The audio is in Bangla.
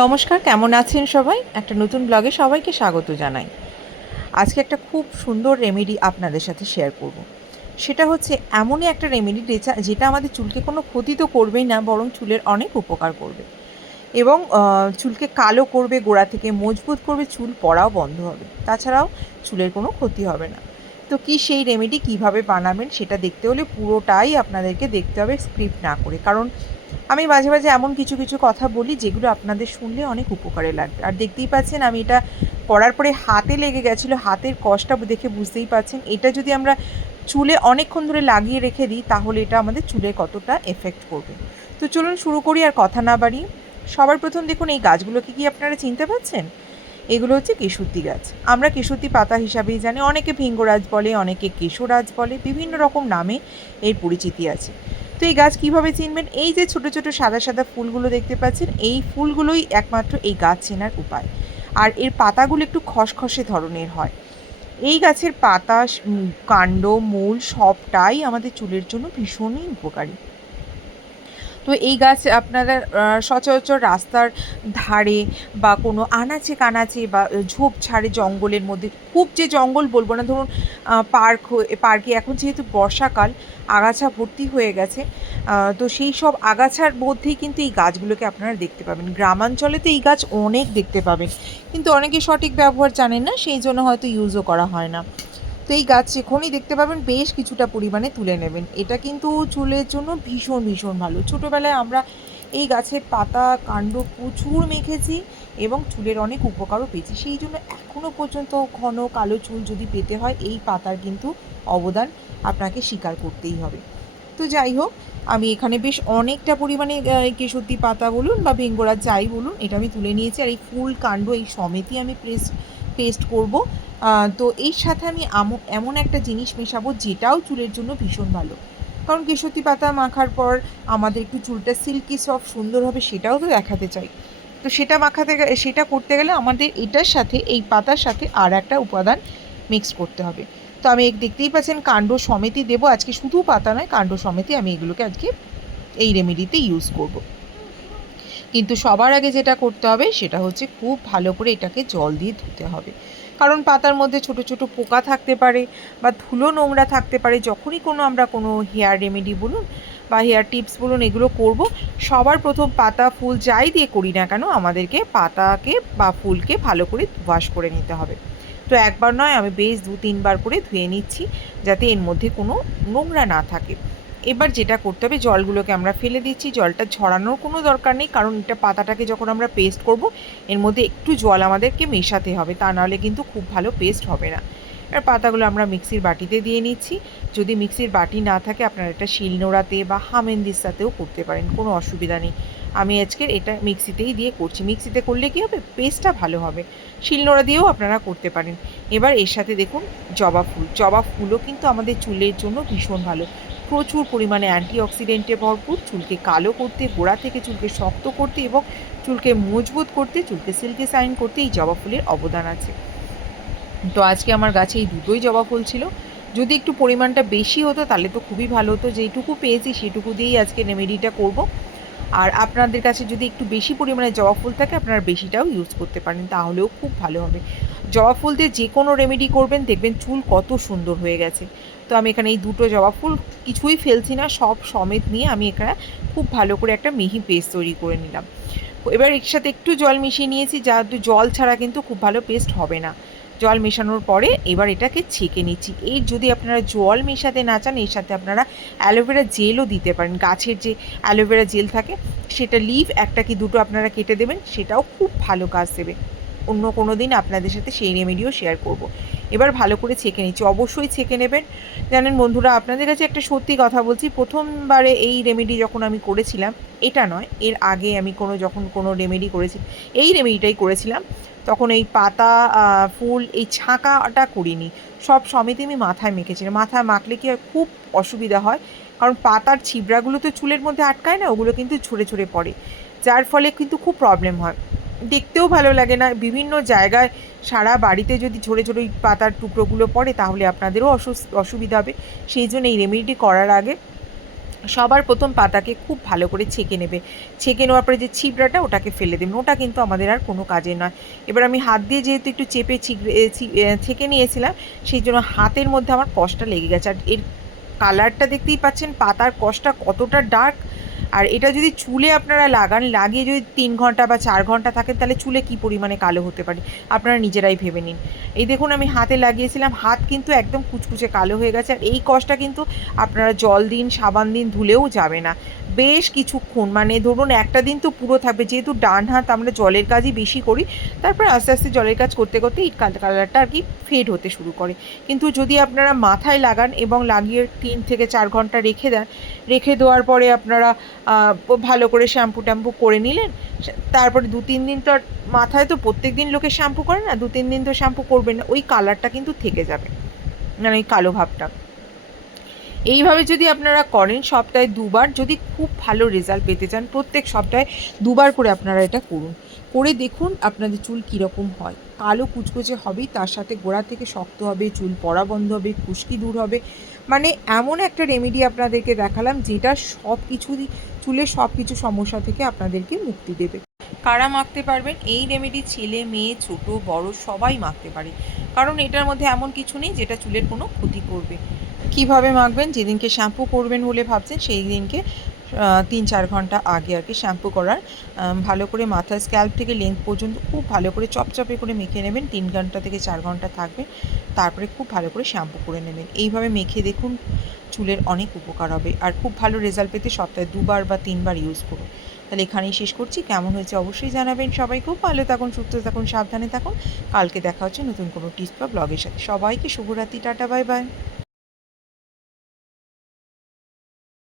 নমস্কার, কেমন আছেন সবাই? একটা নতুন ব্লগে সবাইকে স্বাগত জানাই। আজকে একটা খুব সুন্দর রেমেডি আপনাদের সাথে শেয়ার করব। সেটা হচ্ছে এমনই একটা রেমেডি যেটা আমাদের চুলকে কোনো ক্ষতি তো করবেই না, বরং চুলের অনেক উপকার করবে। এবং চুলকে কালো করবে, গোড়া থেকে মজবুত করবে, চুল পড়াও বন্ধ হবে। তাছাড়াও চুলের কোনো ক্ষতি হবে না। তো কি সেই রেমেডি কীভাবে বানাবেন সেটা দেখতে হলে পুরোটাই আপনাদেরকে দেখতে হবে স্ক্রিপ্ট না করে। কারণ আমি মাঝে মাঝে এমন কিছু কিছু কথা বলি যেগুলো আপনাদের শুনলে অনেক উপকারে লাগবে। আর দেখতেই পাচ্ছেন আমি এটা করার পরে হাতে লেগে গেছিল, হাতের কষ্টটা দেখে বুঝতেই পাচ্ছেন। এটা যদি আমরা চুলে অনেকক্ষণ ধরে লাগিয়ে রেখে দিই, তাহলে এটা আমাদের চুলে কতটা এফেক্ট করবে। তো চলুন শুরু করি আর কথা না বাড়ি সবার প্রথম দেখুন এই গাছগুলোকে কি আপনারা চিনতে পাচ্ছেন? এগুলো হচ্ছে কেশুতি গাছ। আমরা কেশুতি পাতা হিসাবেই জানি। অনেকে ভিঙ্গরাজ বলে, অনেকে কেশরাজ বলে, বিভিন্ন রকম নামে এর পরিচিতি আছে। তো এই গাছ কীভাবে চিনবেন? এই যে ছোট ছোট সাদা সাদা ফুলগুলো দেখতে পাচ্ছেন, এই ফুলগুলোই একমাত্র এই গাছ চেনার উপায়। আর এর পাতাগুলো একটু খসখসে ধরনের হয়। এই গাছের পাতা কাণ্ড, মূল সবটাই আমাদের চুলের জন্য ভীষণই উপকারী। তো এই গাছ আপনারা সচরাচর রাস্তার ধারে বা কোনো আনাচে কানাচে বা ঝোপঝাড়ে জঙ্গলের মধ্যে, খুব যে জঙ্গল বলব না, ধরুন পার্ক পার্কে এখন যেহেতু বর্ষাকাল, আগাছা ভর্তি হয়ে গেছে তো সেই সব আগাছার মধ্যেই কিন্তু এই গাছগুলোকে আপনারা দেখতে পাবেন। গ্রামাঞ্চলে তো এই গাছ অনেক দেখতে পাবেন, কিন্তু অনেকে সঠিক ব্যবহার জানেন না, সেই জন্য হয়তো ইউজও করা হয় না। তো এই গাছ যখনই দেখতে পাবেন বেশ কিছুটা পরিমাণে তুলে নেবেন। এটা কিন্তু চুলের জন্য ভীষণ ভীষণ ভালো। ছোটোবেলায় আমরা এই গাছের পাতা কাণ্ড প্রচুর মেখেছি এবং চুলের অনেক উপকারও পেয়েছি। সেই জন্য এখনও পর্যন্ত ঘন কালো চুল যদি পেতে হয় এই পাতার কিন্তু অবদান আপনাকে স্বীকার করতেই হবে। তো যাই হোক আমি এখানে বেশ অনেকটা পরিমাণে আহ, কেশরতি পাতা বলুন বা বেঙ্গরার যাই বলুন এটা আমি তুলে নিয়েছি। আর এই ফুল কাণ্ড এই সমেতই আমি পেস্ট পেস্ট করব। তো এর সাথে আমি এমন একটা জিনিস মেশাবো যেটাও চুলের জন্য ভীষণ ভালো। কারণ কেশরতি পাতা মাখার পর আমাদের একটু চুলটা সিল্কি সফট সুন্দর হবে সেটাও তো দেখাতে চাই। তো সেটা মাখাতে সেটা করতে গেলে আমাদের এটার সাথে, এই পাতার সাথে আর একটা উপাদান মিক্স করতে হবে। তো আমি দেখতেই পাচ্ছেন কাণ্ড সমেতই দেবো। আজকে শুধু পাতা নয়, কাণ্ড সমেতই আমি এগুলোকে আজকে এই রেমেডিতে ইউজ করব। কিন্তু সবার আগে যেটা করতে হবে সেটা হচ্ছে খুব ভালো করে এটাকে জল দিয়ে ধুতে হবে। কারণ পাতার মধ্যে ছোট ছোট পোকা থাকতে পারে বা ধুলো নোংরা থাকতে পারে, যখনই কোনো আমরা কোনো হেয়ার রেমেডি বলুন বা হেয়ার টিপস বলুন এগুলো করব, সবার প্রথম পাতা, ফুল যাই দিয়ে করি না কেন আমাদেরকে পাতাকে বা ফুলকে ভালো করে ওয়াশ করে নিতে হবে। তো একবার নয়, আমি বেশ দু তিনবার করে ধুয়ে নিচ্ছি যাতে এর মধ্যে কোনো নোংরা না থাকে। এবার যেটা করতে হবে, জলগুলোকে আমরা ফেলে দিচ্ছি। জলটা ঝরানোর কোনো দরকার নেই, কারণ এটা পাতাটাকে যখন আমরা পেস্ট করব, এর মধ্যে একটু জল আমাদেরকে মেশাতে হবে। তা নাহলে কিন্তু খুব ভালো পেস্ট হবে না। এবার পাতাগুলো আমরা মিক্সির বাটিতে দিয়ে নিচ্ছি। যদি মিক্সির বাটি না থাকে, আপনারা এটা শিলনোড়াতে বা হামেনদিস্তাতেও করতে পারেন, কোনো অসুবিধা নেই। আমি আজকের এটা মিক্সিতেই দিয়ে করছি। মিক্সিতে করলে কী হবে? পেস্টটা ভালো হবে। শিলনোড়া দিয়েও আপনারা করতে পারেন। এবার এর সাথে দেখুন জবা ফুল। জবা ফুলও কিন্তু আমাদের চুলের জন্য ভীষণ ভালো। প্রচুর পরিমাণে অ্যান্টিঅক্সিডেন্টে ভরপুর, চুলকে কালো করতে, গোড়া থেকে চুলকে শক্ত করতে এবং চুলকে মজবুত করতে, চুলকে সিল্কে সাইন করতে এই জবা ফুলের অবদান আছে। তো আজকে আমার গাছে এই দুটোই জবা ফুল ছিল। যদি একটু পরিমাণটা বেশি হতো তাহলে তো খুবই ভালো হতো। যেইটুকু পেয়েছি সেটুকু দিয়েই আজকে রেমেডিটা করব। আর আপনাদের কাছে যদি একটু বেশি পরিমাণে জবা ফুল থাকে আপনারা বেশিটাও ইউজ করতে পারেন, তাহলেও খুব ভালো হবে। জবা ফুল দিয়ে যে কোনো রেমেডি করবেন, দেখবেন চুল কত সুন্দর হয়ে গেছে। তো আমি এখানে এই দুটো জবা ফুল কিছুই ফেলছি না, সব সমেত নিয়ে আমি এখানে খুব ভালো করে একটা মিহি পেস্ট তৈরি করে নিলাম। এবার এর সাথে একটু জল মিশিয়ে নিয়েছি, যা জল ছাড়া কিন্তু খুব ভালো পেস্ট হবে না। জল মেশানোর পরে এবার এটাকে ছেঁকে নিচ্ছি। এর যদি আপনারা জল মেশাতে না চান, এর সাথে আপনারা অ্যালোভেরা জেলও দিতে পারেন। গাছের যে অ্যালোভেরা জেল থাকে, সেটা লিভ একটা কি দুটো আপনারা কেটে দেবেন, সেটাও খুব ভালো কাজ দেবে। অন্য কোনো দিন আপনাদের সাথে সেই রেমেডিও শেয়ার করব। এবার ভালো করে ছেঁকে নিচ্ছি। অবশ্যই ছেঁকে নেবেন। জানেন বন্ধুরা, আপনাদের কাছে একটা সত্যি কথা বলছি, প্রথমবারে এই রেমেডি যখন আমি করেছিলাম, এটা নয়, এর আগে আমি কোনো যখন কোনো রেমেডি করেছি, এই রেমেডিটাই করেছিলাম। তখন এই পাতা ফুল, এই ছাঁকাটা করিনি। সব সমেত আমি মাথায় মেখেছিলাম মাথায় মাখলে কি হয়? খুব অসুবিধা হয়। কারণ পাতার ছিবড়াগুলো তো চুলের মধ্যে আটকায় না, ওগুলো কিন্তু ছড়ে ছড়ে পড়ে। যার ফলে কিন্তু খুব প্রবলেম হয়। দেখতেও ভালো লাগে না। বিভিন্ন জায়গায় সারা বাড়িতে যদি ঝরে ঝরে পাতার টুকরোগুলো পড়ে, তাহলে আপনাদেরও অসুবিধা হবে। সেই জন্য এই রেমেডিটি করার আগে সবার প্রথম পাতাকে খুব ভালো করে ছেঁকে নেবে। ছেঁকে নেওয়ার পরে যে ছিবড়াটা, ওটাকে ফেলে দেবেন। ওটা কিন্তু আমাদের আর কোনো কাজে নয়। এবার আমি হাত দিয়ে যেহেতু একটু চেপে ছেঁকে নিয়েছিলাম, সেই জন্য হাতের মধ্যে আমার কষটা লেগে গেছে। আর এর কালারটা দেখতেই পাচ্ছেন, পাতার কষটা কতটা ডার্ক আর এটা যদি চুলে আপনারা লাগান, লাগিয়ে যদি তিন ঘণ্টা বা চার ঘণ্টা থাকেন তাহলে চুলে কি পরিমাণে কালো হতে পারে? আপনারা নিজেরাই ভেবে নিন। এই দেখুন, আমি হাতে লাগিয়েছিলাম। হাত কিন্তু একদম কুচকুচে কালো হয়ে গেছে। আর এই কষটা কিন্তু আপনারা জল দিন, সাবান দিন, ধুলেও যাবে না। বেশ কিছুক্ষণ মানে ধরুন একটা দিন তো পুরো থাকবে, যেহেতু ডান হাত আমরা জলের কাজই বেশি করি, তারপর আস্তে আস্তে জলের কাজ করতে করতে এই কালারটা আর কি ফেড হতে শুরু করে। কিন্তু যদি আপনারা মাথায় লাগান এবং লাগিয়ে তিন থেকে চার ঘণ্টা রেখে দেন, রেখে দেওয়ার পরে আপনারা ভালো করে শ্যাম্পু ট্যাম্পু করে নিলেন, তারপরে দু তিন দিন তো মাথায় তো প্রত্যেক দিন লোকে শ্যাম্পু করে না, দু তিন দিন তো শ্যাম্পু করবেন না, ওই কালারটা কিন্তু থেকে যাবে মানে ওই কালো ভাবটা। এইভাবে যদি আপনারা করেন সপ্তাহে দুবার, যদি খুব ভালো রেজাল্ট পেতে চান, প্রত্যেক সপ্তাহে দুবার করে আপনারা এটা করুন। করে দেখুন আপনাদের চুল কীরকম হয়। কালো কুচকুচে হবেই, তার সাথে গোড়া থেকে শক্ত হবে, চুল পড়া বন্ধ হবে, খুশকি দূর হবে। মানে এমন একটা রেমেডি আপনাদেরকে দেখালাম, যেটা সব কিছু চুলের সব কিছু সমস্যা থেকে আপনাদেরকে মুক্তি দেবে। কারা মাখতে পারবেন? এই রেমেডি ছেলে, মেয়ে, ছোট, বড় সবাই মাখতে পারে। কারণ এটার মধ্যে এমন কিছু নেই, যেটা চুলের কোনো ক্ষতি করবে। কীভাবে মাখবেন, যেদিনকে শ্যাম্পু করবেন বলে ভাবছেন, সেই দিনকে তিন চার ঘণ্টা আগে আর কি শ্যাম্পু করার। ভালো করে মাথার স্ক্যাল্প থেকে লেন্থ পর্যন্ত খুব ভালো করে চপচপে করে মেখে নেবেন। তিন ঘণ্টা থেকে চার ঘণ্টা থাকবে। তারপরে খুব ভালো করে শ্যাম্পু করে নেবেন। এইভাবে মেখে দেখুন, চুলের অনেক উপকার হবে। আর খুব ভালো রেজাল্ট পেতে সপ্তাহে দুবার বা তিনবার ইউজ করুন। তাহলে এখানেই শেষ করছি। কেমন হয়েছে অবশ্যই জানাবেন সবাই। খুব ভালো থাকুন, সুস্থ থাকুন, সাবধানে থাকুন। কালকে দেখা হচ্ছে নতুন কোনো টিপস বা ব্লগের সাথে। সবাইকে শুভরাত্রি। Tata, bye bye.